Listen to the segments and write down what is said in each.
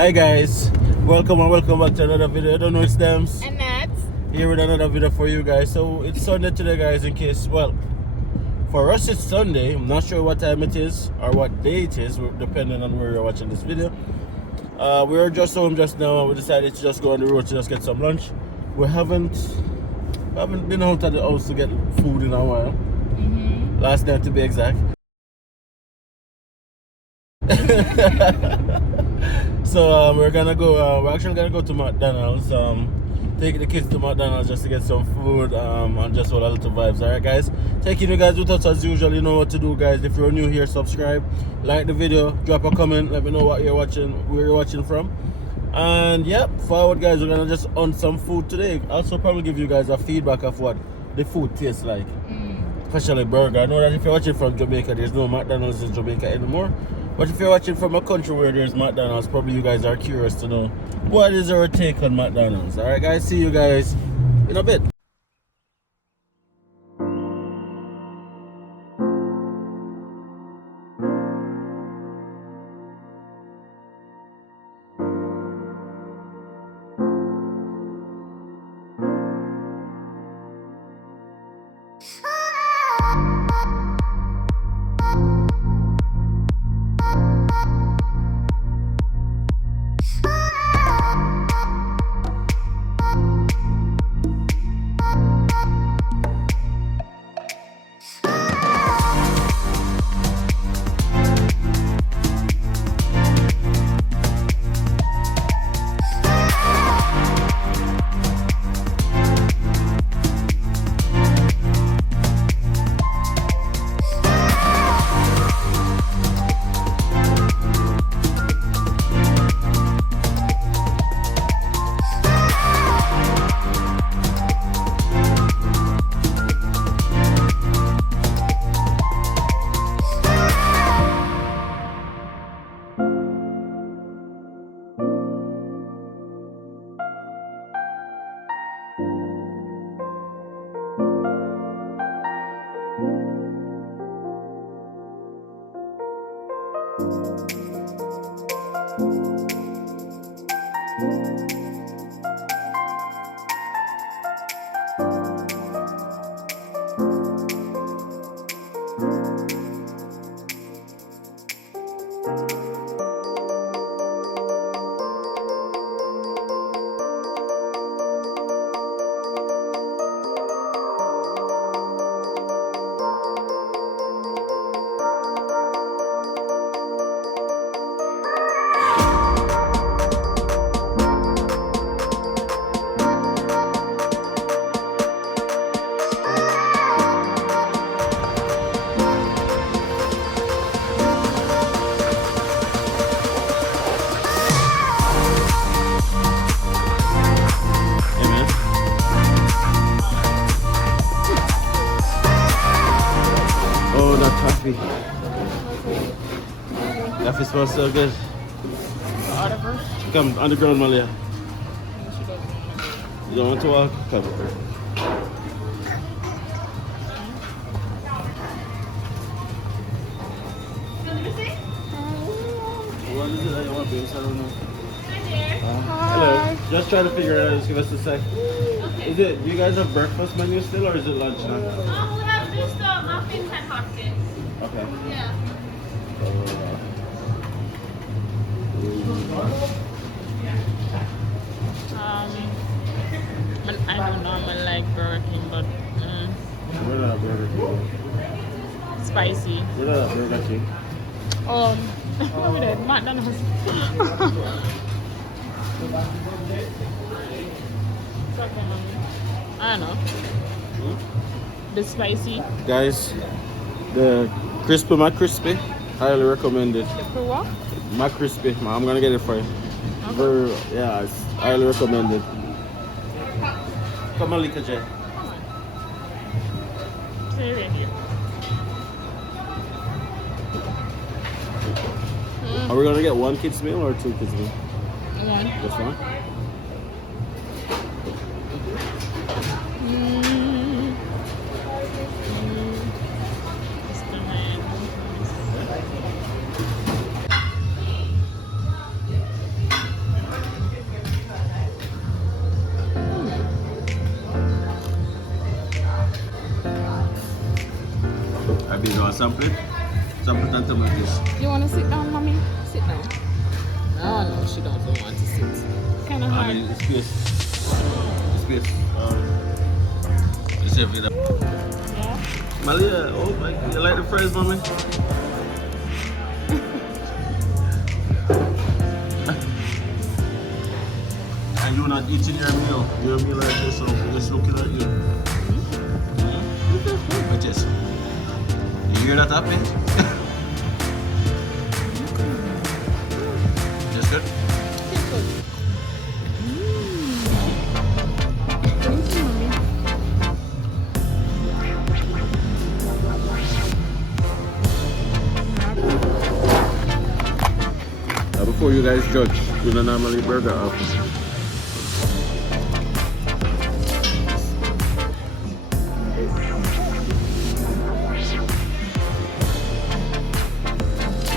Hi guys, welcome and welcome back to another video. I don't know, it's Dems And that's here with another video for you guys. So it's Sunday today guys, in case, well, for us it's Sunday. I'm not sure what time it is or what day it is, depending on where you're watching this video. We were just home just now and we decided to just go on the road to just get some lunch. We haven't been out of the house to get food in a while. Last night to be exact. So we're gonna go. We're actually gonna go to McDonald's. Take the kids to McDonald's just to get some food. And just all a little vibes. All right, guys. Taking you guys with us as usual. You know what to do, guys. If you're new here, subscribe, like the video, drop a comment, let me know what you're watching, where you're watching from. And yep, forward, guys. We're gonna just on some food today. Also, probably give you guys a feedback of what the food tastes like, especially burger. I know that if you're watching from Jamaica, there's no McDonald's in Jamaica anymore. But if you're watching from a country where there's McDonald's, probably you guys are curious to know what is our take on McDonald's. Alright guys, see you guys in a bit. Coffee smells so good. Come on the ground, Malia. You don't want to walk? Come. What is it that you want, babes? I don't know. Hello. Just trying to figure it out. Just give us a sec. Okay. Is it? Do you guys have breakfast menu still, or is it lunch now? we have just muffins and hotcakes. Okay. Yeah. I don't normally like Burger King, but We're not a Burger King. spicy. We're not a Burger King. We did McDonald's. I don't know. The spicy. Guys, the crispy McCrispy, highly recommended. For what? McCrispy, I'm gonna get it for you. Okay. Very, yeah, it's highly recommended. Come on, Lika J. Come on. Stay right here. Are we gonna get one kid's meal or two kids meal? One. Just one? I be doing something. Something and tomatoes. You want to sit down, mommy? Sit down. Oh no, she doesn't want to sit. Kind of hard. I mean, space. Space. You save it up. Yeah. Malia, oh my, you like the fries, mommy? And you're not eating your meal. Your meal like this, so just looking at you. But yes. You hear that happy? Just good? It's good. Thank you, mommy. Before you guys judge, you don't normally burger up.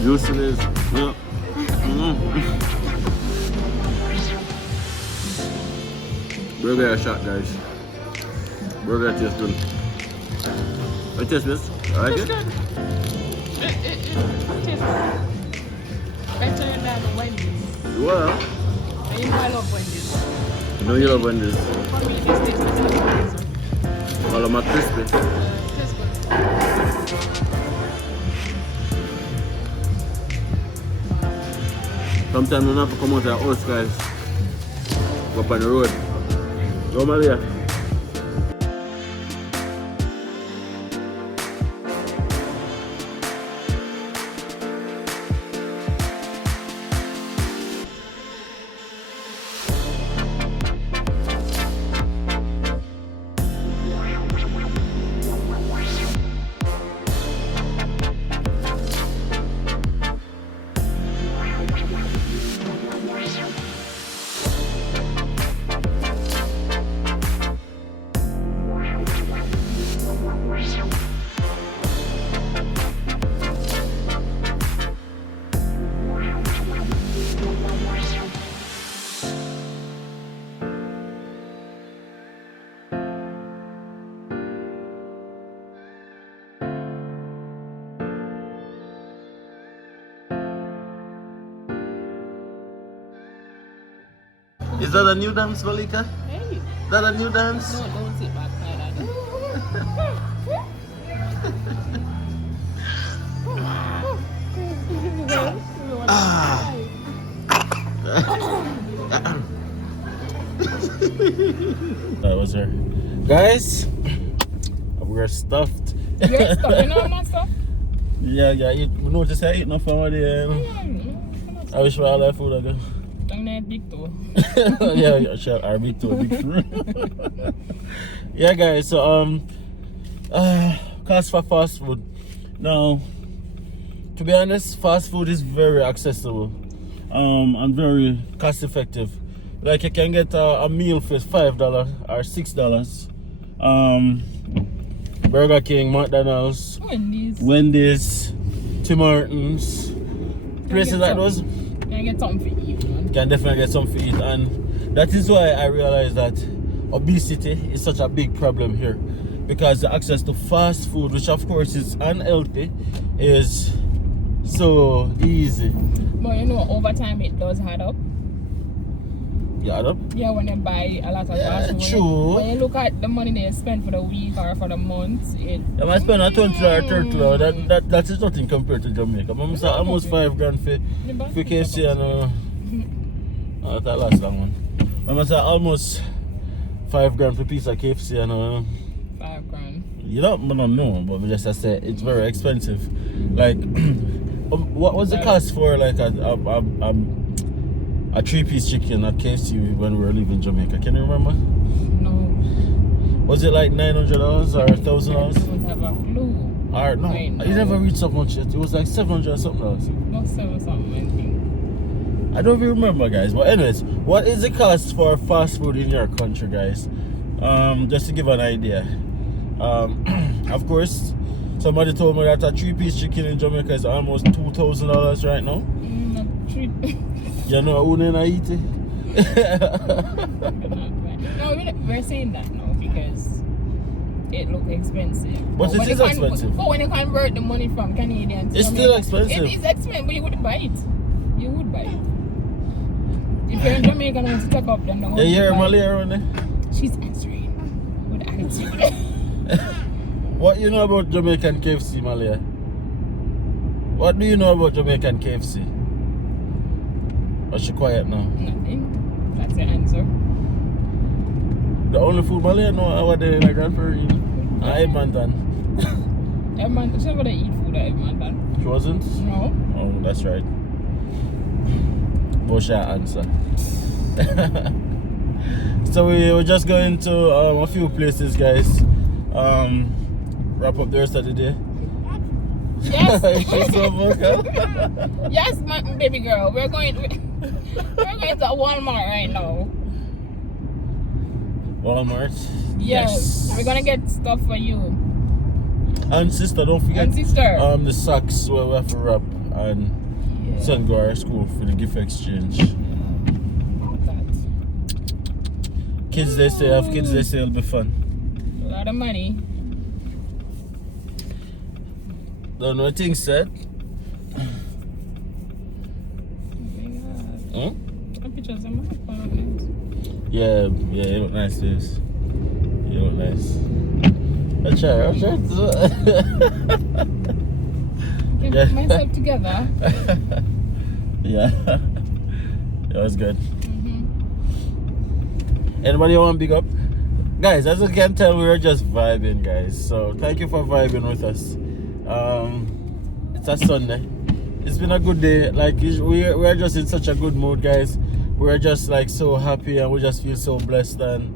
Juiciness, yeah. Burger a shot, guys. Burger tastes good. It tastes good. I like it. It tastes better than Wendy's. Well, You know I love Wendy's. I know you love Wendy's. For me, this tastes better than Wendy's. All of my crispy. Tastes good. Sometimes you have to come out of the house, guys. Go up on the road. Go, Maria. Is that a new dance, Malika? Hey. Is that a new dance? No, don't sit back like that. That was her. Guys, we're stuffed. You're stuck, you know my stuff? Yeah, you notice I eat enough from there. I wish we all that food again. I'm not big too. Yeah, sure, our big too big food. Yeah, guys, so cost for fast food. Now, to be honest, fast food is very accessible and very cost effective. Like you can get a meal for $5 or $6. Burger King, McDonald's, Wendy's, Tim Hortons, places like those. Can get something to eat, man. Can definitely get something to eat, and that is why I realized that obesity is such a big problem here, because the access to fast food, which of course is unhealthy, is so easy. But you know, over time it does add up. Yeah, up? Yeah, when you buy a lot of fast food. True. When you look at the money they spend for the week or for the month, it... You might spend a $20 or $30. That is nothing compared to Jamaica. I'm almost $5 for KFC and that last long one. I must say almost $5 for a piece of KFC and $5. you don't know, but just I say it's very expensive. Like, what was the cost for like a 3-piece chicken at KFC when we were leaving Jamaica? Can you remember? No. Was it like $900 or $1,000? I don't have a clue. Or no, I never reached so much yet. It was like $700 or something else. Not 7 something, I think. I don't even remember, guys. But anyways, what is the cost for fast food in your country, guys? Just to give an idea. Of course, somebody told me that a 3-piece chicken in Jamaica is almost $2,000 right now. You know who didn't eat it? No, we're saying that now because it look expensive. But it is expensive. But when you convert the money from Canadian to it's still expensive. It is expensive, but you would buy it. You would buy it. If you're in Jamaica and want to take up, then don't. Yeah, you're Malaya on there. She's answering with attitude. What you know about Jamaican KFC, Malaya? What do you know about Jamaican KFC? Or she quiet now? Nothing. That's the answer. The only food Malaya know over there in Grande Prairie. Edmonton. Edmonton. She never eat food at Edmonton. She wasn't? No. Oh, that's right. Bullshit answer. So we were just going to a few places, guys. Wrap up the rest of the day. Yes. She's so vocal. Yes, my baby girl. We're going to Walmart right now. Walmart. Yes. We're gonna get stuff for you. And sister, don't forget. And sister. The socks where we have to wrap and send go to school for the gift exchange. Kids they say have kids they say it'll be fun. A lot of money. Don't know what things said. Huh? Pictures of my phone. Yeah, you look nice, sis. You look nice. I'll try to. Can put myself together. Yeah. That was good. Anybody want big up? Guys, as you can tell, we were just vibing, guys. So thank you for vibing with us. It's a Sunday. It's been a good day. Like we're just in such a good mood, guys. We're just like so happy and we just feel so blessed and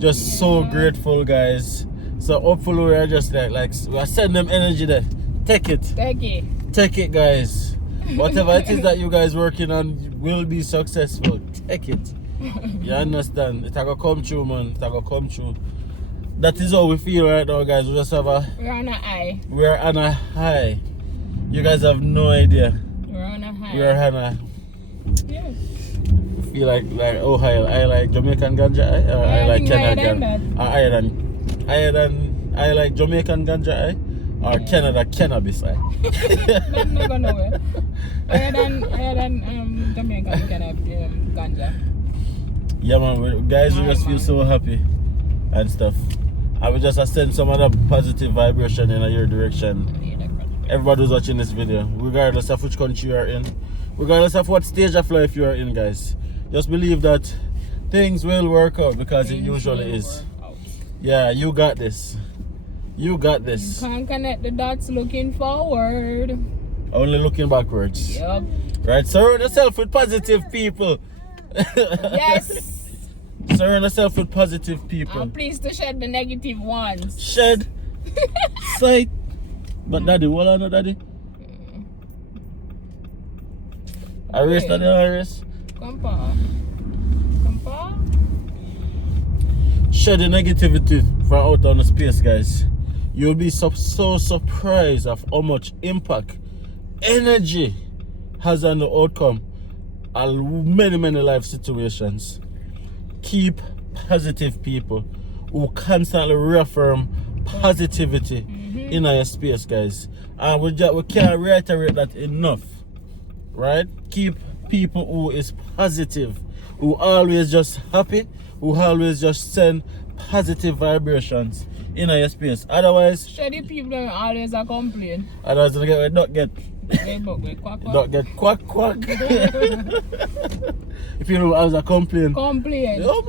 just so grateful, guys. So hopefully we're just like we're sending them energy there. Take it. Take it, guys. Whatever it is that you guys working on will be successful. Take it. You understand? It's gonna come true, man. It's gonna come true. That is how we feel right now, guys. We just have we're on a high. We're on a high. You guys have no idea. We're on a high. We're on a. Yes. Feel like oh I like Jamaican ganja or I like Canada I like Jamaican ganja or Canada cannabis Not go nowhere. Higher than Jamaican ganja. Yeah, man, guys, we just feel so happy and stuff. I will just send some other positive vibration in your direction. Everybody who's watching this video, regardless of which country you are in, regardless of what stage of life you are in, guys, just believe that things will work out because it usually is. Yeah, you got this. You got this. You can't connect the dots looking forward. Only looking backwards. Yep. Right, surround yourself with positive people. Yes. Surround yourself with positive people. I'm pleased to shed the negative ones. Shed. Sight. But daddy, what I know, daddy? Iris, daddy, Iris. Compa. Shed the negativity from out on the space, guys. You'll be so surprised of how much impact energy has on the outcome of many life situations. Keep positive people who constantly reaffirm positivity in our space, guys. And we can't reiterate that enough, right? Keep people who is positive, who always just happy, who always just send positive vibrations in our space. Otherwise, shady people don't always a complain. Otherwise, we don't get quack. If you know, I was a complain. Oh,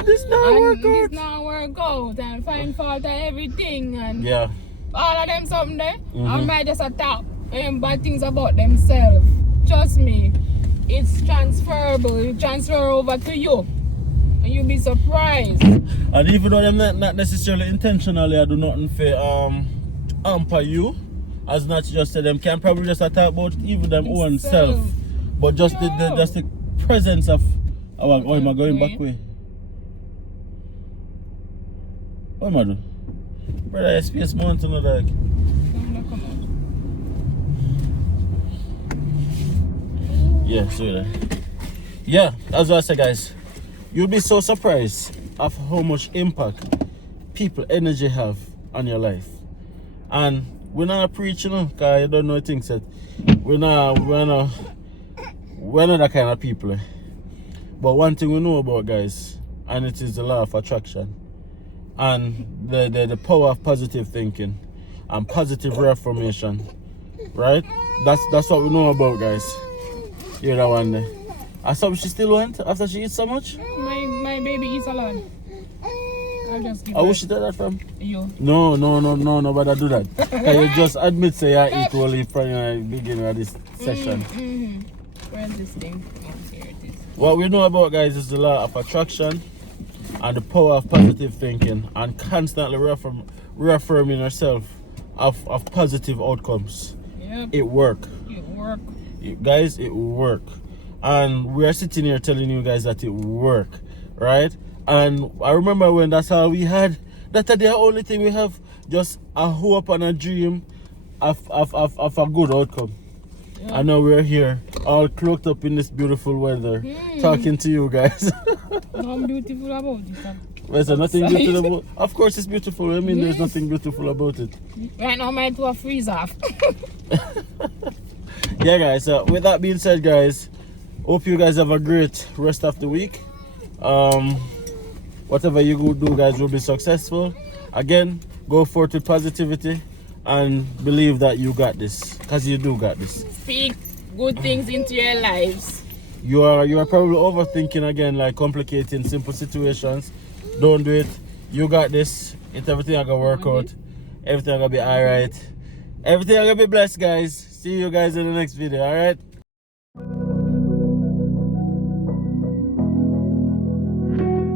this not work out. And find fault and everything and all of them something there. I might just attack bad things about themselves. Trust me, it's transferable. It transfer over to you. And you'll be surprised. And even though them not necessarily intentionally I do nothing for hamper you, as not just say them can probably just attack about even them own self. But just the presence of oh am I going back way? What am I doing? Brother, space mountain or dog. Yeah, so that. Yeah, that's what I say, guys. You'll be so surprised of how much impact people energy have on your life. And we're not preaching, because you don't know things that we're not that kind of people. But one thing we know about, guys, and it is the law of attraction and the power of positive thinking and positive reaffirmation, right? That's what we know about, guys. Hear that one there. I saw she still want after she eats so much. My baby eats a lot. I'll just give I wish you did that from you. No, nobody do that. Can you just admit say I eat only from the beginning of this session? Where's this thing? Oh, here it is. What we know about, guys, is the law of attraction and the power of positive thinking and constantly reaffirming yourself of positive outcomes. Yep. It work. Guys, it work. And we are sitting here telling you guys that it work, right? And I remember when that's all we had. That's the only thing we have, just a hope and a dream of a good outcome. Yeah. I know we're here, all cloaked up in this beautiful weather, talking to you guys. How beautiful about it? There's nothing beautiful about. Of course, it's beautiful. I mean, there's nothing beautiful about it. Right now, my to freeze off. Yeah, guys. So with that being said, guys, hope you guys have a great rest of the week. Whatever you go do, guys, will be successful. Again, go forth with positivity and believe that you got this, because you do got this. Speak good things into your lives. You are probably overthinking again, like complicating simple situations. Don't do it. You got this. Everything are gonna work out. Everything are gonna be alright. Everything are gonna be blessed, guys. See you guys in the next video, alright?